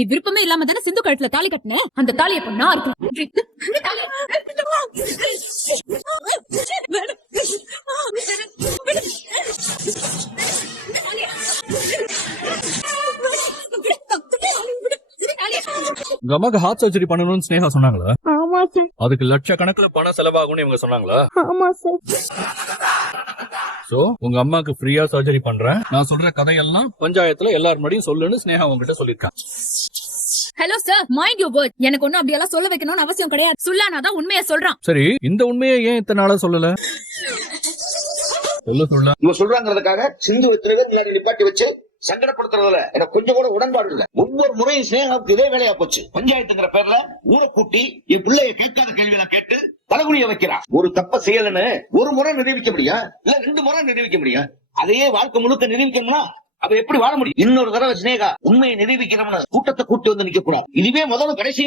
நீ விருப்பமே இல்லாம தானே சிந்து கழுத்துல தாலி கட்டினே. அந்த தாலியை பொண்ணா இருக்கலாம். உங்க அம்மாக்கு ஹார்ட் சர்ஜரி பண்ணணும்னு ஸ்னேகா சொன்னாங்களா? ஆமா சார். அதுக்கு லட்சக்கணக்குல பணம் செலவாகும்னு இவங்க சொன்னாங்களா? ஆமா சார். சோ உங்க அம்மாக்கு ஃப்ரீயா சர்ஜரி பண்றேன், நான் சொல்ற கதையெல்லாம் பஞ்சாயத்துல எல்லார் முன்னாடியும் சொல்லுன்னு ஸ்னேகா உங்ககிட்ட சொல்லிருக்கான். Hello sir, mind your word. எனக்கு ஒண்ணும் அப்படியெல்லாம் சொல்ல வைக்கணும்னு அவசியம் கிடையாது. சொல்லானாதான் உண்மையை சொல்றான். சரி, இந்த உண்மையை ஏன் இத்தனை நாளா சொல்லல? சொல்ல இவங்க சொல்றாங்கிறதுக்காக சிந்து வைத்திருக்க நிப்பாட்டி வச்சு சங்கடப்படுத்துறதுல எனக்கு கொஞ்சம் கூட உடன்பாடு இல்ல. ஒவ்வொரு முறையும் ஸ்னேகாவுக்கு இதே வேலையா போச்சு. பஞ்சாயத்துங்கிற பேர்ல ஊரை கூட்டி என் பிள்ளைய கேட்காத கேள்வியெல்லாம் கேட்டு தலைகுனிய வைக்கிறான். ஒரு தப்ப செய்யலன்னு ஒரு முறை நிரூபிக்க முடியும், இல்ல 2 முறை நிரூபிக்க முடியும். அதையே வாழ்க்கை முழுக்க நிரூபிக்கணும்னா அவ எப்படி வாழ முடியும்? இன்னொரு தடவை ஸ்னேகா உண்மையை நிரூபிக்கிறோம்னு கூட்டத்தை கூட்டி வந்து நிக்க கூடாது. இதுவே முதல்ல கடைசி